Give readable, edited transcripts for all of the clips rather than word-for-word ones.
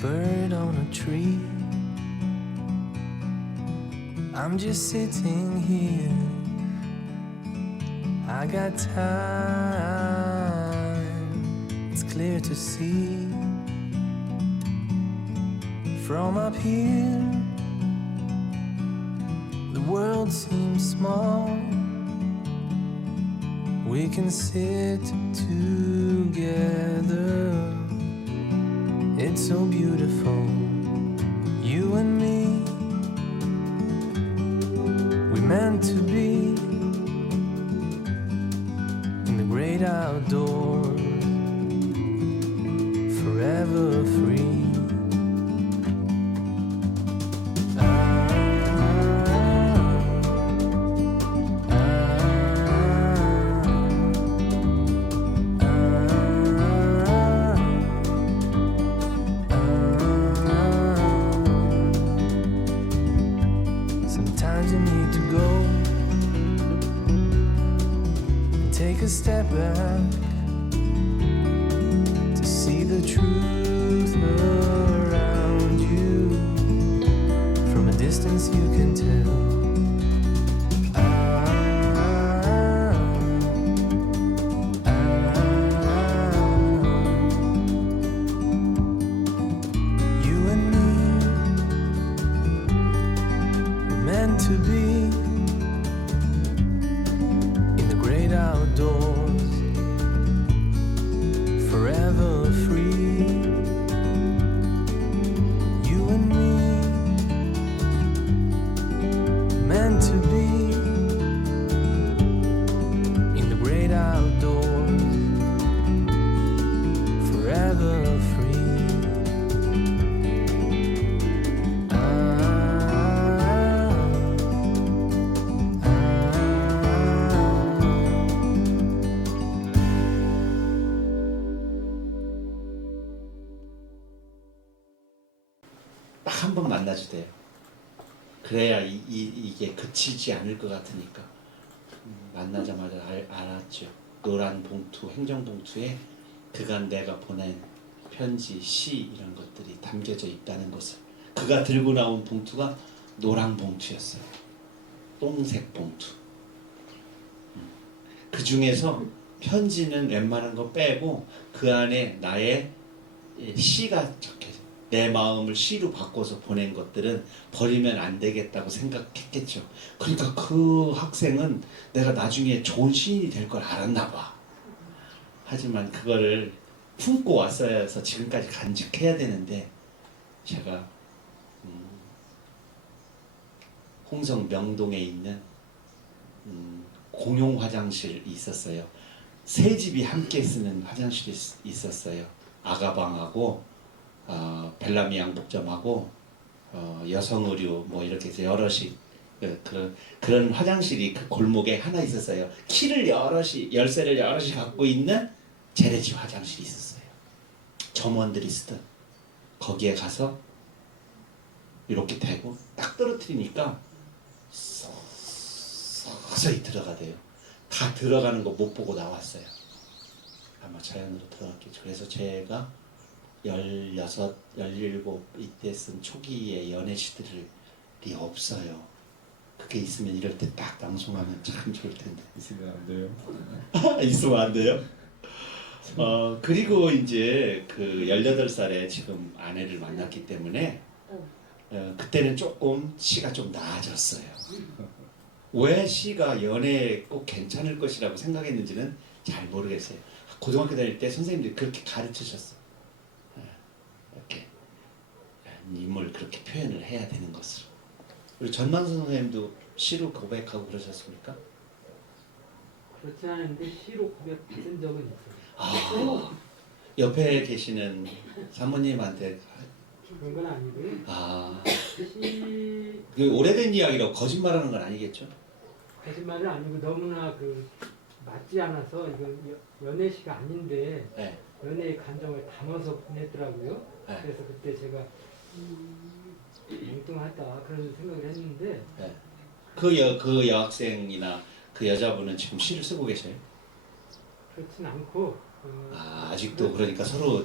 bird on a tree. I'm just sitting here. I got time. It's clear to see. From up here, the world seems small. We can sit together. It's so beautiful, you and me. We meant to be in the great outdoors, forever free. Sometimes you need to go and take a step back to see the truth around you. From a distance you can tell. You and me were meant to be in the great outdoors, forever free. You and me meant to be in the great outdoors, forever free. 딱 한 번 만나주대요. 그래야 이게 그치지 않을 것 같으니까 만나자마자 알았죠. 노란 봉투, 행정봉투에 그간 내가 보낸 편지, 시 이런 것들이 담겨져 있다는 것을. 그가 들고 나온 봉투가 노란 봉투였어요. 똥색 봉투. 그 중에서 편지는 웬만한 거 빼고 그 안에 나의 시가 적혀져. 내 마음을 시로 바꿔서 보낸 것들은 버리면 안 되겠다고 생각했겠죠. 그러니까 그 학생은 내가 나중에 좋은 시인이 될 걸 알았나 봐. 하지만 그거를 품고 왔어야 해서 지금까지 간직해야 되는데 제가 홍성 명동에 있는 공용 화장실이 있었어요. 세 집이 함께 쓰는 화장실이 있었어요. 아가방하고 벨라미 양복점하고 여성 의류 뭐 이렇게 해서 여럿이 그런 화장실이 그 골목에 하나 있었어요. 키를 여럿이, 열쇠를 여럿이 갖고 있는 재래식 화장실이 있었어요. 점원들이 쓰던. 거기에 가서 이렇게 대고 딱 떨어뜨리니까 서서히 들어가대요. 다 들어가는 거 못 보고 나왔어요. 아마 자연으로 들어갔겠죠. 그래서 제가 16, 17 이때 쓴 초기의 연애시들이 없어요. 그게 있으면 이럴 때 딱 낭송하면 참 좋을 텐데. 있으면 안 돼요. 있으면 안 돼요? 그리고 이제 그 18살에 지금 아내를 만났기 때문에 그때는 조금 시가 좀 나아졌어요. 왜 시가 연애에 꼭 괜찮을 것이라고 생각했는지는 잘 모르겠어요. 고등학교 다닐 때 선생님들이 그렇게 가르치셨어요. 이렇게 인물 그렇게 표현을 해야 되는 것으로. 우리 전만선 선생님도 시로 고백하고 그러셨습니까? 그렇지 않은데 시로 고백한 적은 있어요. 옆에 계시는 사모님한테 그런 건 아니고요. 시 그 오래된 이야기라고 거짓말하는 건 아니겠죠? 거짓말은 아니고 너무나 맞지 않아서 이건 연애시가 아닌데 네. 연애의 감정을 담아서 보냈더라고요. 네. 그래서 그때 제가 엉뚱하다 그런 생각을 했는데 네. 그 여학생이나 그 여자분은 지금 시를 쓰고 계세요? 그렇진 않고 아직도 그러니까 서로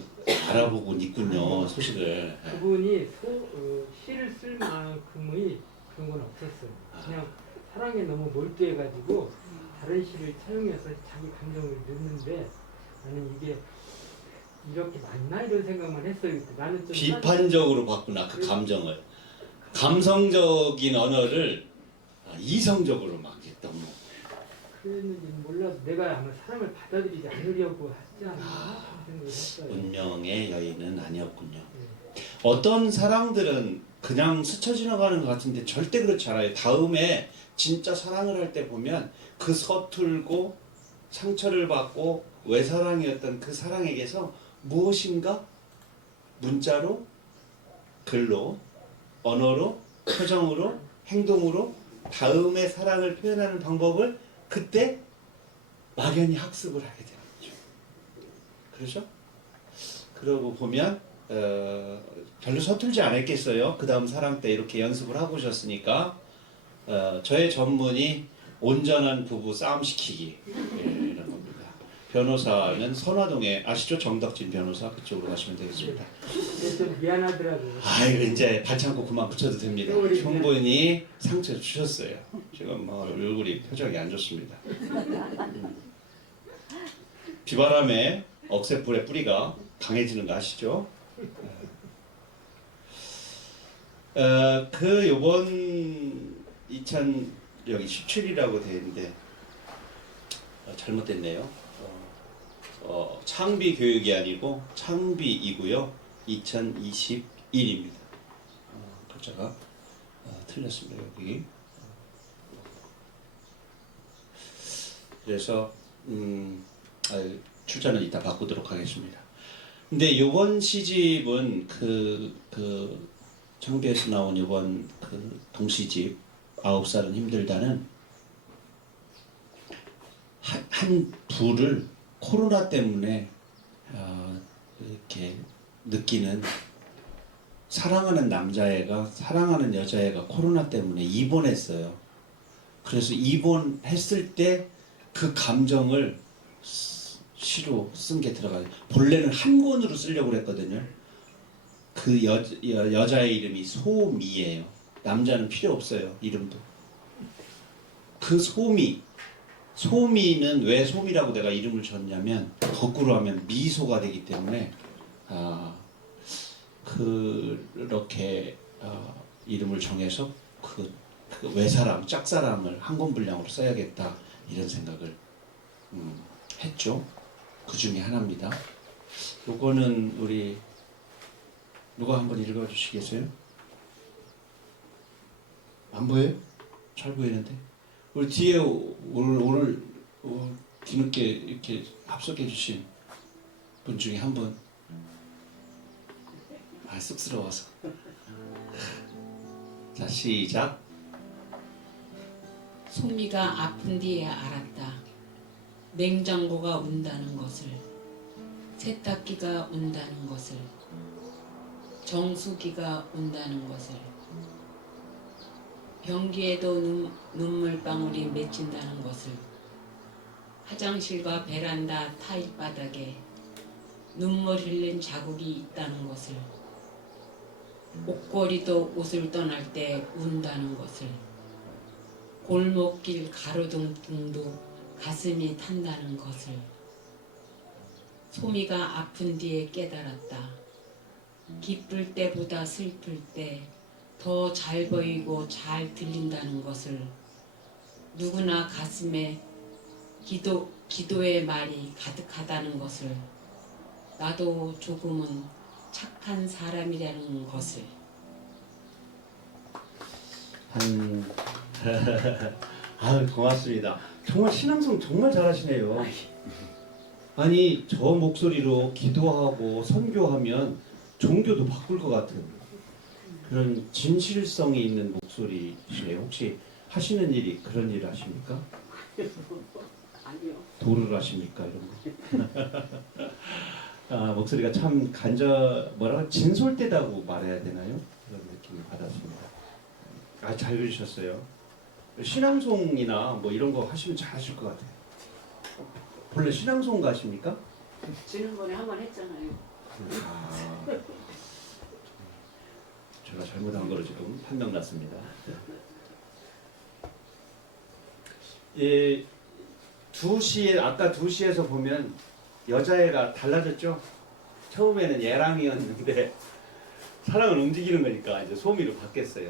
알아보고 있군요, 소식을. 그분이 시를 쓸 만큼의 그런 건 없었어요. 그냥 사랑에 너무 몰두해가지고 다른 시를 차용해서 자기 감정을 넣는데 나는 이게 이렇게 맞나 이런 생각만 했어요. 나는 좀 비판적으로 봤구나, 그 감정을. 감성적인 언어를 이성적으로 막 너무. 그랬는지 몰라도 내가 아마 사람을 받아들이지 않으려고 하지 않나 생각을 했어요. 운명의 여인은 아니었군요. 네. 어떤 사랑들은 그냥 스쳐 지나가는 것 같은데 절대 그렇지 않아요. 다음에 진짜 사랑을 할 때 보면 그 서툴고 상처를 받고 외사랑이었던 그 사랑에게서 무엇인가 문자로, 글로, 언어로, 표정으로, 행동으로 다음의 사랑을 표현하는 방법을 그때 막연히 학습을 하게 되는 거죠. 그렇죠? 그러고 보면 별로 서툴지 않았겠어요. 그 다음 사랑 때 이렇게 연습을 하고 오셨으니까 저의 전문이 온전한 부부 싸움시키기, 이런 겁니다. 변호사는 선화동에 아시죠? 정덕진 변호사 그쪽으로 가시면 되겠습니다. 근데 좀 미안하더라고요. 아이고 이제 발창고 그만 붙여도 됩니다. 세월이 충분히 상처 주셨어요. 지금 뭐 얼굴이 표정이 안 좋습니다. 비바람에 억새불의 뿌리가 강해지는 거 아시죠? 그 요번 2017이라고 되어 있는데 잘못됐네요. 창비 교육이 아니고 창비이고요. 2021입니다. 글자가 틀렸습니다. 여기. 그래서 출자는 이따 바꾸도록 하겠습니다. 근데 요번 시집은 그 창비에서 나온 요번 그 동시집 9살은 힘들다는 한 둘을 코로나 때문에 이렇게 느끼는 사랑하는 남자애가 사랑하는 여자애가 코로나 때문에 입원했어요. 그래서 입원했을 때 그 감정을 시로 쓴 게 들어가요. 본래는 한 권으로 쓰려고 그랬거든요. 그 여자의 이름이 소미예요. 남자는 필요 없어요. 이름도. 그 소미는 왜 소미라고 내가 이름을 줬냐면 거꾸로 하면 미소가 되기 때문에 그렇게 이름을 정해서 그 외사랑, 짝사랑을 한 권 분량으로 써야겠다 이런 생각을 했죠. 그 중에 하나입니다. 요거는 우리 누가 한번 읽어주시겠어요? 안 보여요? 잘 보이는데. 우리 뒤에 오늘 뒤늦게 이렇게 합석해 주신 분 중에 한 분. 쑥스러워서. 자, 시작. 소미가 아픈 뒤에 알았다. 냉장고가 운다는 것을, 세탁기가 운다는 것을, 정수기가 운다는 것을, 변기에도 눈물방울이 맺힌다는 것을, 화장실과 베란다 타일 바닥에 눈물 흘린 자국이 있다는 것을, 옷걸이도 옷을 떠날 때 운다는 것을, 골목길 가로등도 가슴이 탄다는 것을, 소미가 아픈 뒤에 깨달았다. 기쁠 때보다 슬플 때 더 잘 보이고 잘 들린다는 것을, 누구나 가슴에 기도의 말이 가득하다는 것을, 나도 조금은 착한 사람이라는 것을. 고맙습니다. 정말 신앙송 정말 잘하시네요. 아니 저 목소리로 기도하고 선교하면 종교도 바꿀 것 같은 그런 진실성이 있는 목소리시네요. 혹시 하시는 일이 그런 일 하십니까? 아니요. 도를 하십니까 이런 거? 목소리가 참 진솔되다고 말해야 되나요? 그런 느낌을 받았습니다. 잘 들으셨어요. 신앙송이나 뭐 이런 거 하시면 잘하실 것 같아요. 본래 신앙송 가십니까? 지난번에 한 번 했잖아요. 아, 제가 잘못한 거로 지금 판명 났습니다. 예, 2시에 아까 2시에서 보면 여자애가 달라졌죠. 처음에는 얘랑이었는데 사랑을 움직이는 거니까 이제 소미로 바뀌었어요.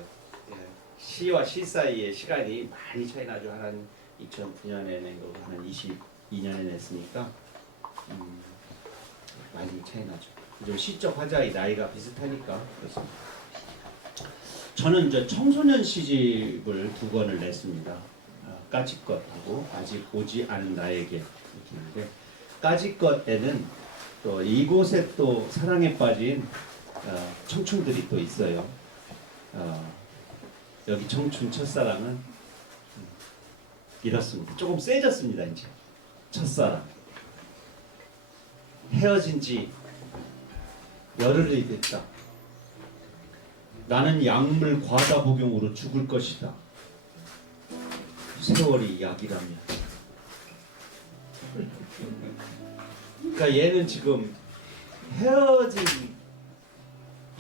예, 시와 시 사이의 시간이 많이 차이 나죠. 한 2009년에 낸 거고 한 22년에 냈으니까 많이 차이 나죠. 좀 시적 화자의 나이가 비슷하니까 그렇습니다. 저는 이제 청소년 시집을 2권을 냈습니다. 까짓것하고 아직 오지 않은 나에게 이렇게 있는데, 까짓것에는 또 이곳에 또 사랑에 빠진 청춘들이 또 있어요. 여기 청춘 첫사랑은 이렇습니다. 조금 세졌습니다. 이제 첫사랑 헤어진 지 열흘이 됐다. 나는 약물 과다 복용으로 죽을 것이다. 세월이 약이라면. 그러니까 얘는 지금 헤어진,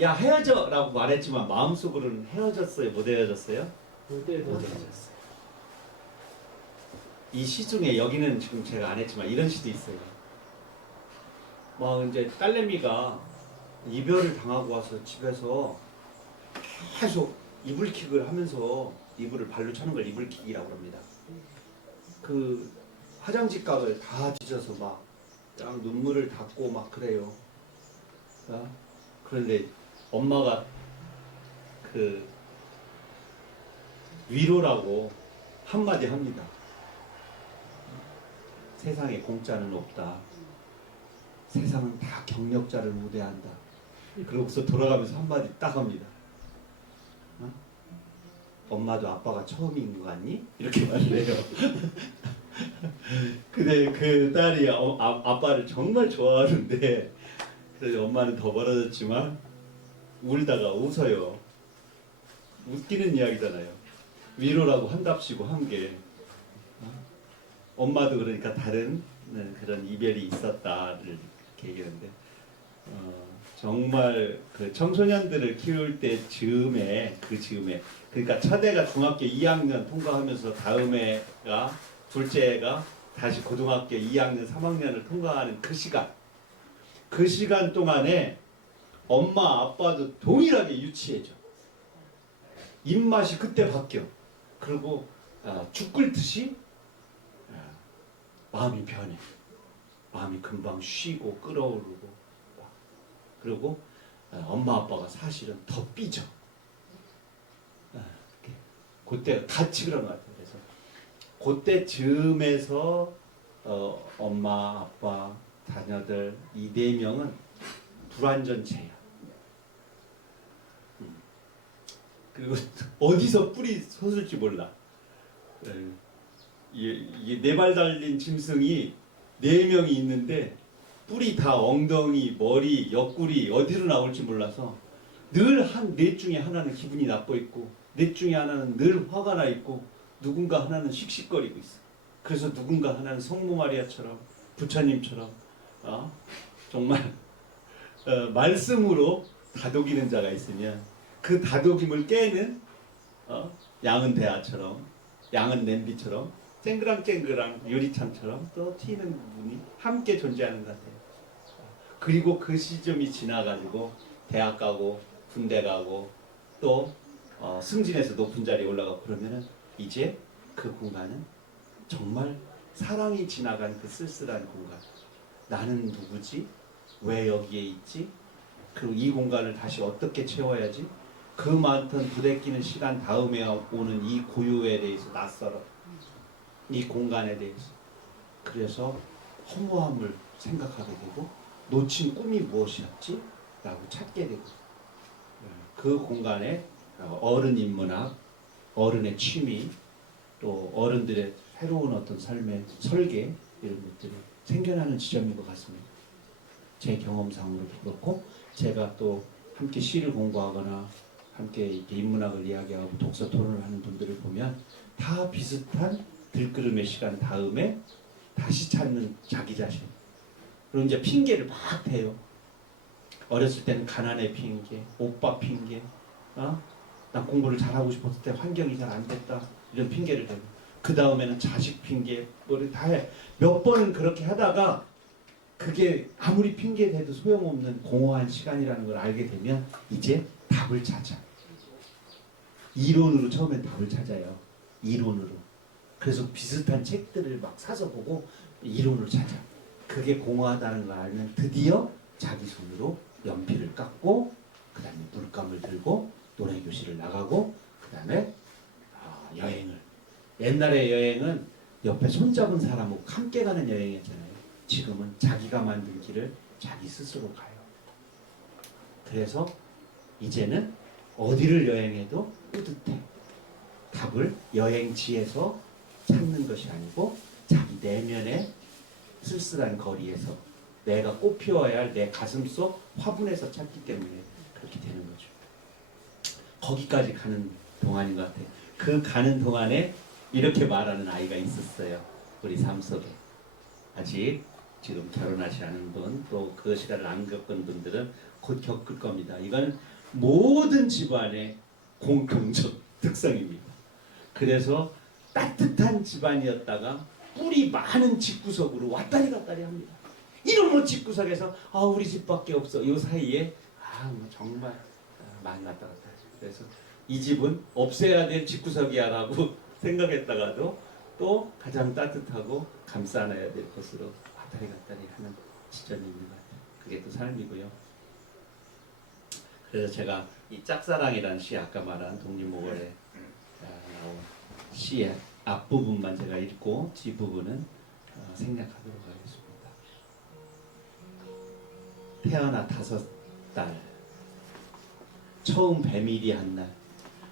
야 헤어져라고 말했지만 마음속으로는 헤어졌어요? 못 헤어졌어요? 못 못 헤어졌어요. 이 시 중에 여기는 지금 제가 안 했지만 이런 시도 있어요. 막 이제 딸내미가 이별을 당하고 와서 집에서 계속 이불킥을 하면서, 이불을 발로 차는 걸 이불킥이라고 합니다. 그 화장지 값을 다 뒤져서 막 눈물을 닦고 막 그래요. 그런데 엄마가 그 위로라고 한마디 합니다. 세상에 공짜는 없다. 세상은 다 경력자를 우대한다. 그러고서 돌아가면서 한마디 딱 합니다. 엄마도 아빠가 처음인 것 같니? 이렇게 말을 해요. 근데 그 딸이 아빠를 정말 좋아하는데, 그래서 엄마는 더 멀어졌지만 울다가 웃어요. 웃기는 이야기잖아요. 위로라고 한답시고 한 게. 엄마도 그러니까 다른 그런 이별이 있었다를 이렇게 얘기하는데, 정말 그 청소년들을 키울 때 즈음에, 그러니까 첫애가 중학교 2학년 통과하면서 다음에가 둘째가 다시 고등학교 2학년 3학년을 통과하는 그 시간 동안에 엄마 아빠도 동일하게 유치해져. 입맛이 그때 바뀌어. 그리고 죽 끓듯이 마음이 변해. 마음이 금방 쉬고 끓어오르고. 그리고 엄마 아빠가 사실은 더 삐져. 그때 같이 그런 것 같아요. 그래서 그때 즈음에서 엄마 아빠 자녀들 이 4명은 불완전체야. 그리고 어디서 뿔이 솟을지 몰라. 이게 4발 달린 짐승이 4명이 있는데 뿔이 다 엉덩이, 머리, 옆구리 어디로 나올지 몰라서 늘 넷 중에 하나는 기분이 나빠 있고, 넷 중에 하나는 늘 화가 나 있고, 누군가 하나는 씩씩거리고 있어. 그래서 누군가 하나는 성모 마리아처럼, 부처님처럼 정말 말씀으로 다독이는 자가 있으면 그 다독임을 깨는 양은 대하처럼, 양은 냄비처럼, 쨍그랑쨍그랑 유리창처럼 또 튀는 부분이 함께 존재하는 것 같아요. 그리고 그 시점이 지나가지고 대학 가고 군대 가고 또 승진해서 높은 자리에 올라가고 그러면은 이제 그 공간은 정말 사랑이 지나간 그 쓸쓸한 공간. 나는 누구지? 왜 여기에 있지? 그리고 이 공간을 다시 어떻게 채워야지? 그 많던 부대끼는 시간 다음에 오는 이 고요에 대해서 낯설어. 이 공간에 대해서. 그래서 허무함을 생각하게 되고, 놓친 꿈이 무엇이었지? 라고 찾게 되고, 그 공간에 어른 인문학, 어른의 취미, 또 어른들의 새로운 어떤 삶의 설계, 이런 것들이 생겨나는 지점인 것 같습니다. 제 경험상으로도 그렇고, 제가 또 함께 시를 공부하거나 함께 이렇게 인문학을 이야기하고 독서 토론을 하는 분들을 보면 다 비슷한 들끓음의 시간 다음에 다시 찾는 자기 자신, 그리고 이제 핑계를 막 대요. 어렸을 때는 가난의 핑계, 오빠 핑계, 난 공부를 잘하고 싶었을 때 환경이 잘 안 됐다 이런 핑계를 대고, 그 다음에는 자식 핑계 뭐를 다 해. 몇 번은 그렇게 하다가 그게 아무리 핑계 대도 소용없는 공허한 시간이라는 걸 알게 되면 이제 답을 찾아. 이론으로 처음엔 답을 찾아요. 이론으로. 그래서 비슷한 책들을 막 사서 보고 이론을 찾아. 그게 공허하다는 걸 알면 드디어 자기 손으로 연필을 깎고, 그 다음에 물감을 들고 노래교실을 나가고, 그 다음에 여행을. 옛날의 여행은 옆에 손잡은 사람하고 함께 가는 여행이었잖아요. 지금은 자기가 만든 길을 자기 스스로 가요. 그래서 이제는 어디를 여행해도 뿌듯해. 답을 여행지에서 찾는 것이 아니고 자기 내면의 쓸쓸한 거리에서 내가 꽃피워야 할 내 가슴속 화분에서 찾기 때문에 그렇게 되는 거죠. 거기까지 가는 동안인 것 같아요. 그 가는 동안에 이렇게 말하는 아이가 있었어요. 우리 삶 속에. 아직 지금 결혼하지 않은 분, 또 그 시간을 안 겪은 분들은 곧 겪을 겁니다. 이건 모든 집안의 공통적 특성입니다. 그래서 따뜻한 집안이었다가 뿔이 많은 집구석으로 왔다리 갔다리 합니다. 이놈의 집구석에서 우리 집밖에 없어. 이 사이에 정말 많이 왔다 갔다 하죠. 그래서 이 집은 없애야 될 집구석이야 라고 생각했다가도 또 가장 따뜻하고 감싸 안아야 될 것으로 왔다리 갔다리 하는 시점이 있는 것 같아요. 그게 또 삶이고요. 그래서 제가 이 짝사랑이라는 시, 아까 말한 독립모걸에 나온 시의 앞부분만 제가 읽고 뒷부분은 생략하도록 하겠습니다. 태어나 5달, 처음 배밀이 한 날,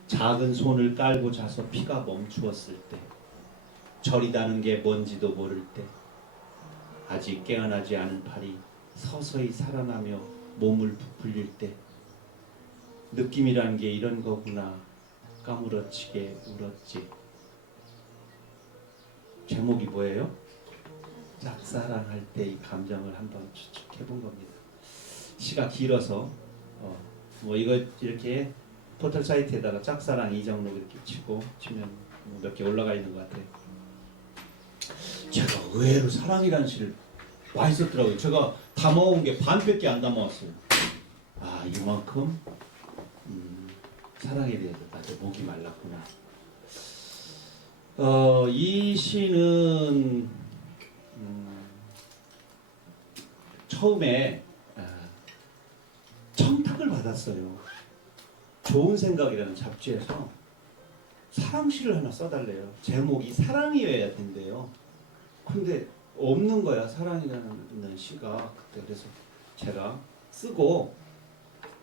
작은 손을 깔고 자서 피가 멈추었을 때, 절이다는 게 뭔지도 모를 때, 아직 깨어나지 않은 팔이 서서히 살아나며 몸을 부풀릴 때, 느낌이란 게 이런 거구나 까무러치게 울었지. 제목이 뭐예요? 짝사랑할 때 이 감정을 한번 추측해 본 겁니다. 시가 길어서 뭐 이거 이렇게 포털 사이트에다가 짝사랑 이정록 이렇게 치면 몇 개 올라가 있는 것 같아요. 제가 의외로 사랑이라는 시를 많이 썼더라고요. 제가 담아온 게 반밖에 안 담아왔어요. 이만큼 사랑에 대해서 나도 목이 말랐구나. 이 시는 처음에 청탁을 받았어요. 좋은 생각이라는 잡지에서 사랑시를 하나 써달래요. 제목이 사랑이어야 된대요. 근데 없는 거야, 사랑이라는 시가. 그때 그래서 제가 쓰고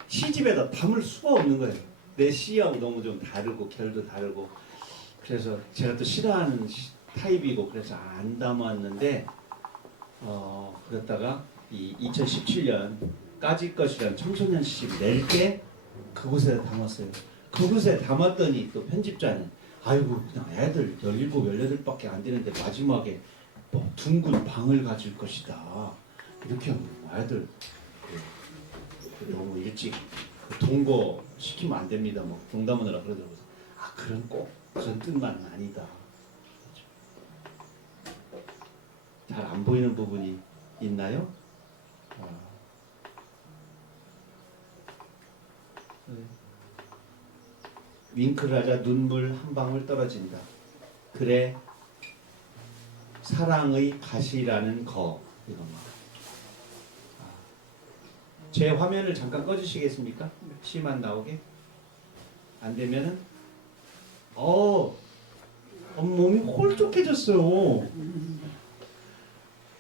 시집에다 담을 수가 없는 거예요. 내 시하고 너무 좀 다르고 결도 다르고. 그래서 제가 또 싫어하는 타입이고 그래서 안 담았는데 그랬다가 이 2017년 까짓 것이라는 청소년 시집을 낼 때 그곳에 담았어요. 그곳에 담았더니 또 편집자는 아이고 그냥 애들 17, 18밖에 안 되는데 마지막에 뭐 둥근 방을 가질 것이다 이렇게 하면 애들 너무 일찍 동거 시키면 안 됩니다. 뭐 동담하느라 그러더라고요. 그런 꼭 그런 뜻만은 아니다. 잘 안 보이는 부분이 있나요? 윙크를 하자 눈물 한 방울 떨어진다. 그래 사랑의 가시라는 거 이것만. 제 화면을 잠깐 꺼주시겠습니까? 시만 나오게. 안 되면은 몸이 홀쭉해졌어요.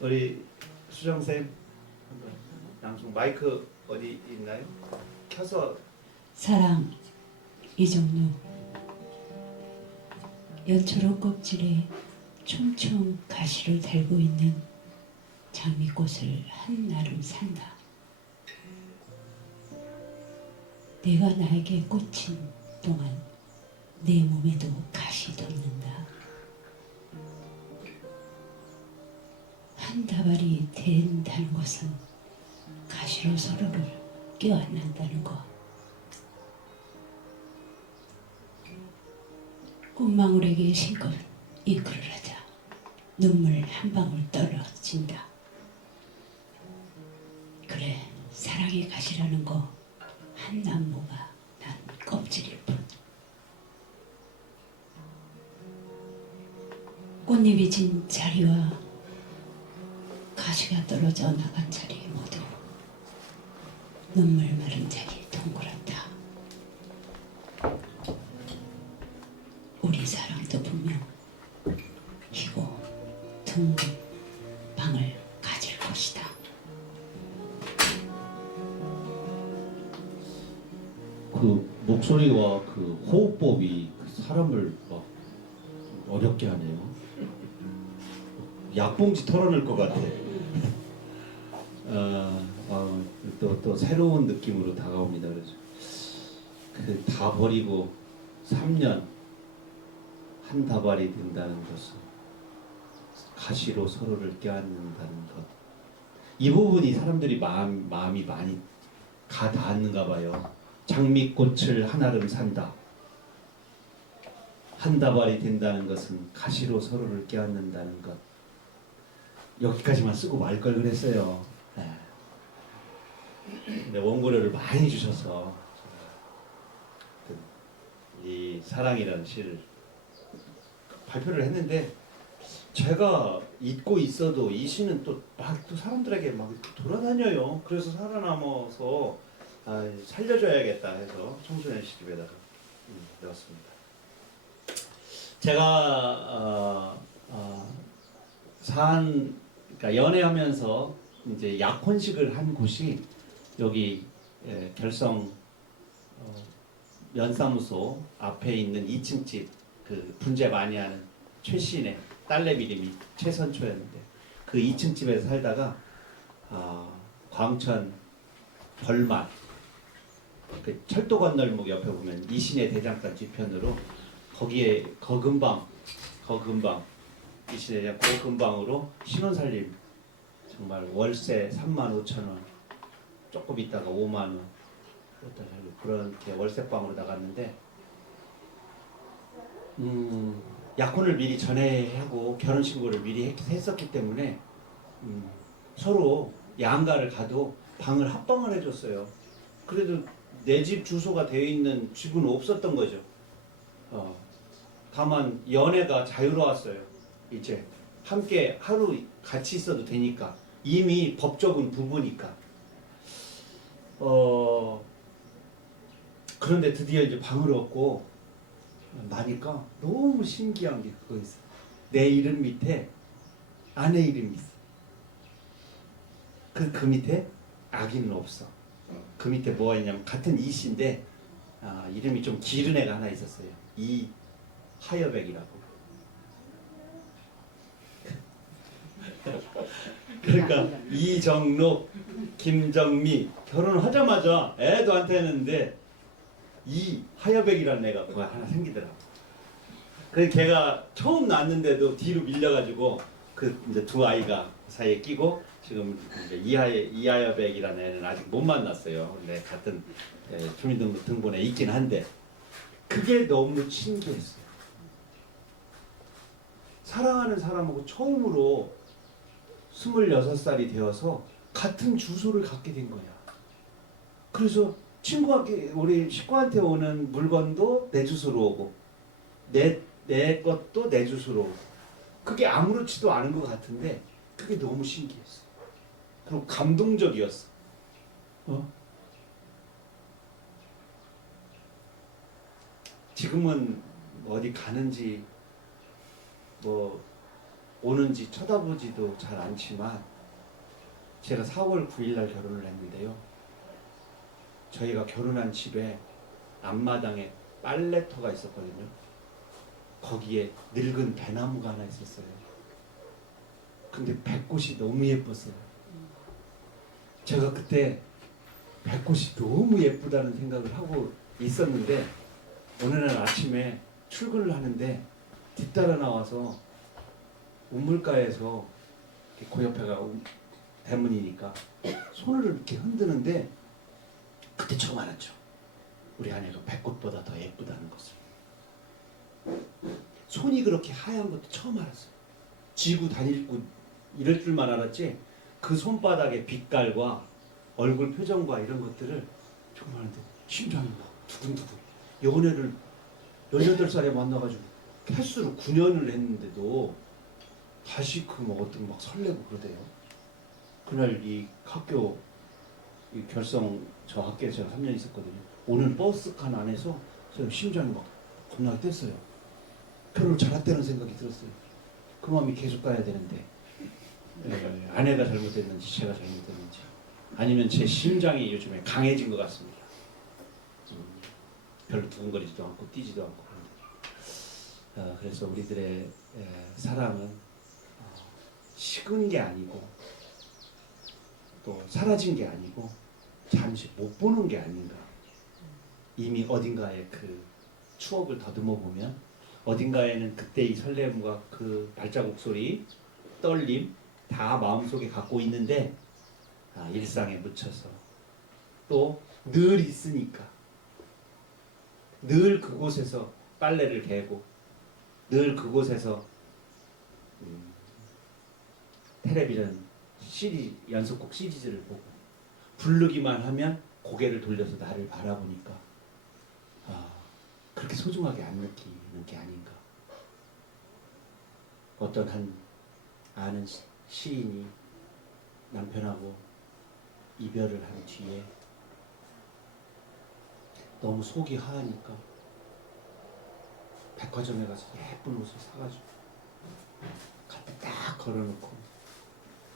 우리 수정쌤 양쪽 마이크 어디 있나요? 켜서. 사랑 이정루. 연초록 껍질에 촘촘 가시를 달고 있는 장미꽃을 한나름 산다. 내가 나에게 꽂힌 동안 내 몸에도 가시 돋는다. 한 다발이 된다는 것은 가시로 서로를 껴안는다는 것. 꽃망울에게 실컷 잉크를 하자 눈물 한 방울 떨어진다. 그래, 사랑의 가시라는 거 한 나무가 난 껍질일 뿐. 꽃잎이 진 자리와 가시가 떨어져 나간 자리 모두 눈물 마른 자리 동그랗다. 우리 사랑도 분명 희고 둥근 방을 가질 것이다. 그 목소리와 그 호흡법이 그 사람을 막 어렵게 하네요. 약봉지 털어낼 것 같아. 또 새로운 느낌으로 다가옵니다. 그래서 그 다 버리고 3년 한 다발이 된다는 것은 가시로 서로를 껴안는다는 것. 이 부분이 사람들이 마음이 많이 가 닿았는가 봐요. 장미꽃을 한아름 산다. 한 다발이 된다는 것은 가시로 서로를 껴안는다는 것. 여기까지만 쓰고 말 걸 그랬어요. 네. 근데 원고료를 많이 주셔서 이 사랑이라는 시를 발표를 했는데, 제가 잊고 있어도 이 시는 또 막 또 사람들에게 막 돌아다녀요. 그래서 살아남아서 살려줘야겠다 해서 청소년 시집에다가 넣었습니다. 제가 그러니까 연애하면서 이제 약혼식을 한 곳이 여기 결성 면사무소 앞에 있는 2층 집, 그 분재 많이 하는 최씨네 딸내 이름이 최선초였는데, 그 2층 집에서 살다가 광천 벌맛 그 철도 건널목 옆에 보면 이신의 대장간 뒤편으로 거기에 거금방 이신의 대장 고금방으로 신혼살림, 정말 월세 35,000원, 조금 있다가 5만 원 그렇게 월세방으로 나갔는데, 약혼을 미리 전에 하고 결혼신고를 미리 했었기 때문에 서로 양가를 가도 방을 합방을 해줬어요. 그래도 내 집 주소가 되어 있는 집은 없었던 거죠. 다만 연애가 자유로웠어요. 이제 함께 하루 같이 있어도 되니까, 이미 법적인 부부니까. 그런데 드디어 이제 방을 얻고 나니까 너무 신기한 게 그거 있어. 내 이름 밑에 아내 이름이 있어. 그 밑에 아기는 없어. 그 밑에 뭐가 있냐면 같은 이씨인데 이름이 좀 기른 애가 하나 있었어요. 이하여백이라고. 그러니까 이정록, 김정미 결혼하자마자 애도 안 태어났는데 이하여백이라는 애가 뭐가 하나 생기더라고. 그래서 걔가 처음 낳았는데도 뒤로 밀려가지고 그 이제 두 아이가 사이에 끼고, 지금 이제 이하여백이라는 애는 아직 못 만났어요. 근데 같은 주민등록번호에 있긴 한데, 그게 너무 신기했어요. 사랑하는 사람하고 처음으로 26살이 되어서 같은 주소를 갖게 된 거야. 그래서 친구한테, 우리 식구한테 오는 물건도 내 주소로 오고 내 것도 내 주소로 오고, 그게 아무렇지도 않은 것 같은데 그게 너무 신기했어. 그리고 감동적이었어. 지금은 어디 가는지 뭐 오는지 쳐다보지도 잘 않지만, 제가 4월 9일 날 결혼을 했는데요. 저희가 결혼한 집에 앞마당에 빨래터가 있었거든요. 거기에 늙은 배나무가 하나 있었어요. 근데 백꽃이 너무 예뻤어요. 제가 그때 백꽃이 너무 예쁘다는 생각을 하고 있었는데, 어느 날 아침에 출근을 하는데 뒤따라 나와서 우물가에서 그 옆에가 대문이니까 손을 이렇게 흔드는데 그때 처음 알았죠. 우리 아내가 백꽃보다 더 예쁘다는 것을. 손이 그렇게 하얀 것도 처음 알았어요. 쥐고 다니고 이럴 줄만 알았지 그 손바닥의 빛깔과 얼굴 표정과 이런 것들을 정말 하는데 심장이 막 두근두근. 연애를 18살에 만나가지고 횟수로 9년을 했는데도 다시 그 뭐 어떤 막 설레고 그러대요. 그날 이 학교 이 결성 저 학교에 제가 3년 있었거든요. 오늘 버스칸 안에서 제가 심장이 막 겁나게 뗐어요. 결혼을 잘했다는 생각이 들었어요. 그 마음이 계속 가야 되는데 아내가 잘못됐는지 제가 잘못됐는지 아니면 제 심장이 요즘에 강해진 것 같습니다. 별로 두근거리지도 않고 뛰지도 않고 그런데 그래서 우리들의 사랑은 식은 게 아니고 또 사라진 게 아니고 잠시 못 보는 게 아닌가. 이미 어딘가에 그 추억을 더듬어 보면 어딘가에는 그때의 설렘과 그 발자국 소리, 떨림 다 마음속에 갖고 있는데 일상에 묻혀서 또 늘 있으니까 늘 그곳에서 빨래를 개고 늘 그곳에서 텔레비전 연속곡 시리즈를 보고 부르기만 하면 고개를 돌려서 나를 바라보니까 그렇게 소중하게 안 느끼는 게 아닌가. 어떤 한 아는 시인이 남편하고 이별을 한 뒤에 너무 속이 하하니까 백화점에 가서 예쁜 옷을 사가지고 갖다 딱 걸어놓고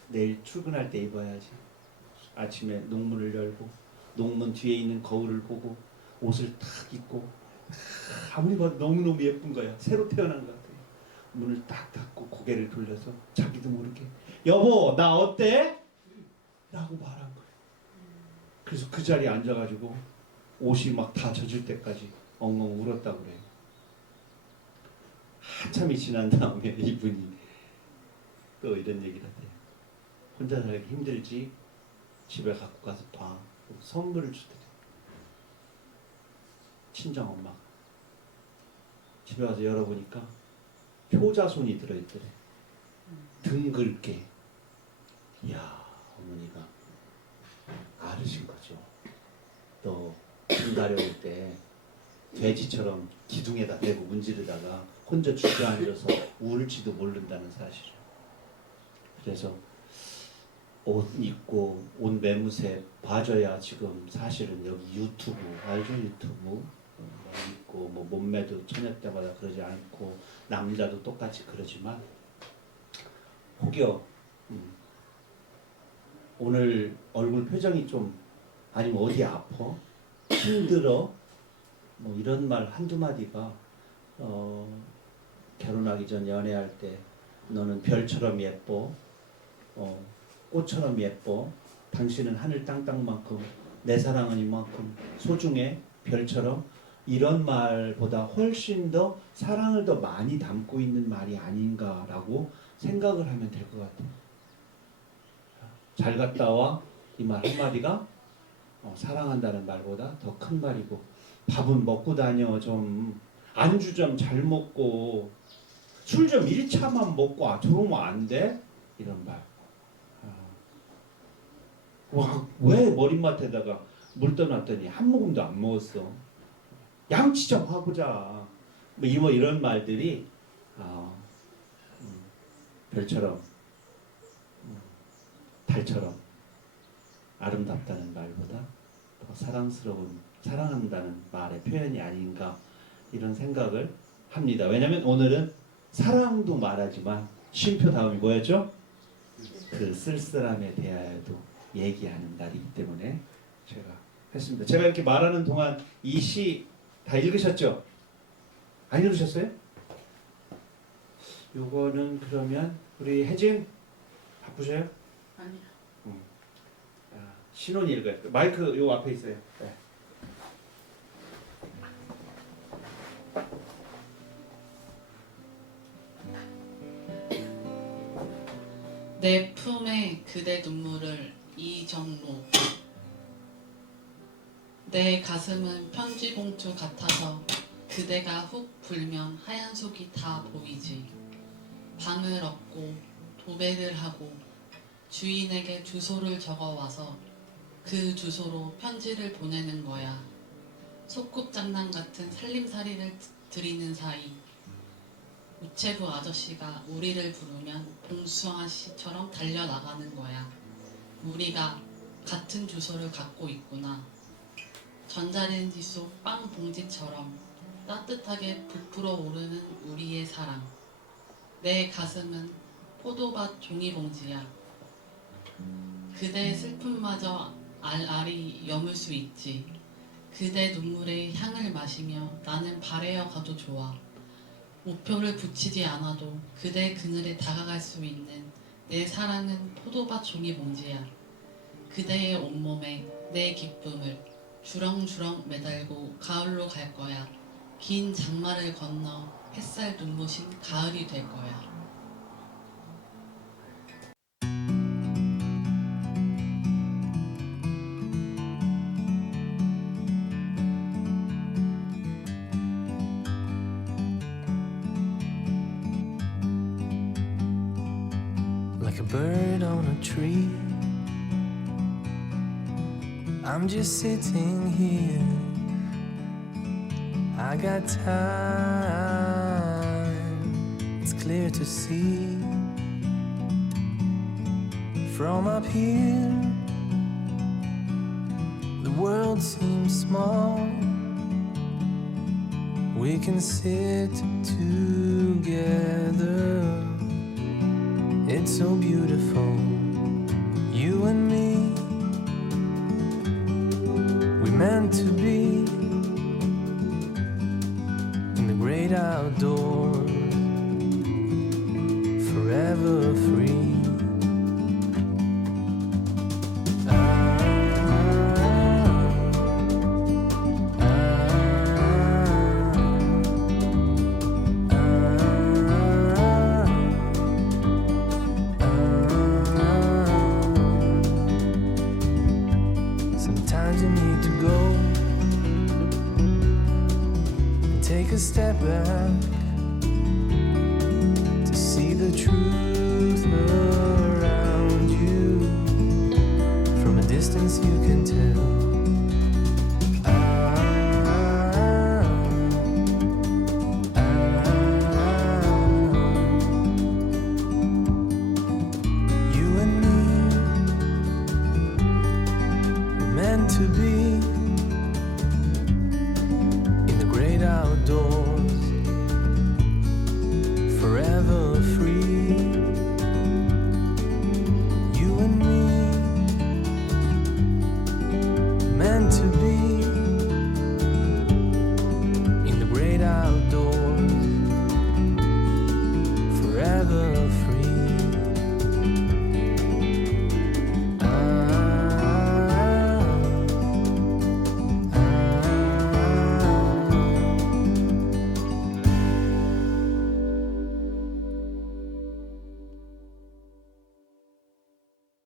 내일 출근할 때 입어야지. 아침에 농문을 열고 농문 뒤에 있는 거울을 보고 옷을 딱 입고 아무리 봐도 너무너무 예쁜 거야. 새로 태어난 것 같아. 문을 딱 닫고 고개를 돌려서 자기도 모르게 여보 나 어때? 라고 말한 거야. 그래서 그 자리에 앉아가지고 옷이 막 다 젖을 때까지 엉엉 울었다고 그래요. 한참이 지난 다음에 이분이 또 이런 얘기를 하대요. 혼자 살기 힘들지? 집에 갖고 가서 봐. 선물을 주더래. 친정엄마가. 집에 와서 열어보니까 효자손이 들어있더래. 등글게. 이야, 어머니가 아르신 거죠. 또 등가려울 때 돼지처럼 기둥에다 대고 문지르다가 혼자 주저앉아서 울지도 모른다는 사실을. 그래서 옷 입고 옷 매무새 봐줘야 지금 사실은 여기 유튜브 알죠? 유튜브 입고 뭐 몸매도 처녀 때마다 그러지 않고 남자도 똑같이 그러지만 혹여 오늘 얼굴 표정이 좀 아니면 어디 아파? 힘들어? 뭐 이런 말 한두 마디가 결혼하기 전 연애할 때 너는 별처럼 예뻐 꽃처럼 예뻐 당신은 하늘 땅땅만큼 내 사랑은 이만큼 소중해 별처럼 이런 말보다 훨씬 더 사랑을 더 많이 담고 있는 말이 아닌가라고 생각을 하면 될 것 같아요. 잘 갔다 와 이 말 한마디가 사랑한다는 말보다 더 큰 말이고 밥은 먹고 다녀 좀 안주 좀 잘 먹고 술 좀 1차만 먹고 들어오면 안 돼? 이런 말. 와, 왜 머리맡에다가 물 떠났더니 한 모금도 안 먹었어. 양치 좀 하고자. 뭐 이런 말들이 별처럼 달처럼 아름답다는 말보다 더 사랑한다는 말의 표현이 아닌가 이런 생각을 합니다. 왜냐하면 오늘은 사랑도 말하지만 쉼표 다음이 뭐였죠? 그 쓸쓸함에 대하여도 얘기하는 날이기 때문에 제가 했습니다. 제가 이렇게 말하는 동안 이 시 다 읽으셨죠? 안 읽으셨어요? 요거는 그러면 우리 혜진 바쁘셔요? 아니요. 신혼이 읽어요. 마이크 요 앞에 있어요. 네. 내 품에 그대 눈물을 이정로. 내 가슴은 편지 봉투 같아서 그대가 훅 불면 하얀 속이 다 보이지. 방을 얻고 도배를 하고 주인에게 주소를 적어와서 그 주소로 편지를 보내는 거야. 소꿉장난 같은 살림살이를 드리는 사이 우체부 아저씨가 우리를 부르면 봉수아 씨처럼 달려나가는 거야. 우리가 같은 주소를 갖고 있구나. 전자레인지 속 빵 봉지처럼 따뜻하게 부풀어 오르는 우리의 사랑. 내 가슴은 포도밭 종이봉지야. 그대의 슬픔마저 알알이 여물 수 있지. 그대 눈물의 향을 마시며 나는 발에어 가도 좋아. 우표를 붙이지 않아도 그대 그늘에 다가갈 수 있는 내 사랑은 포도밭 종이봉지야. 그대의 온몸에 내 기쁨을 주렁주렁 매달고 가을로 갈 거야. 긴 장마를 건너 햇살 눈부신 가을이 될 거야. Like a bird on a tree, I'm just sitting here. I got time, it's clear to see. From up here, the world seems small. We can sit together. It's so beautiful, you and me. We meant to be in the great outdoors, forever free. Sometimes you need to go and take a step back to see the truth around you. From a distance you can tell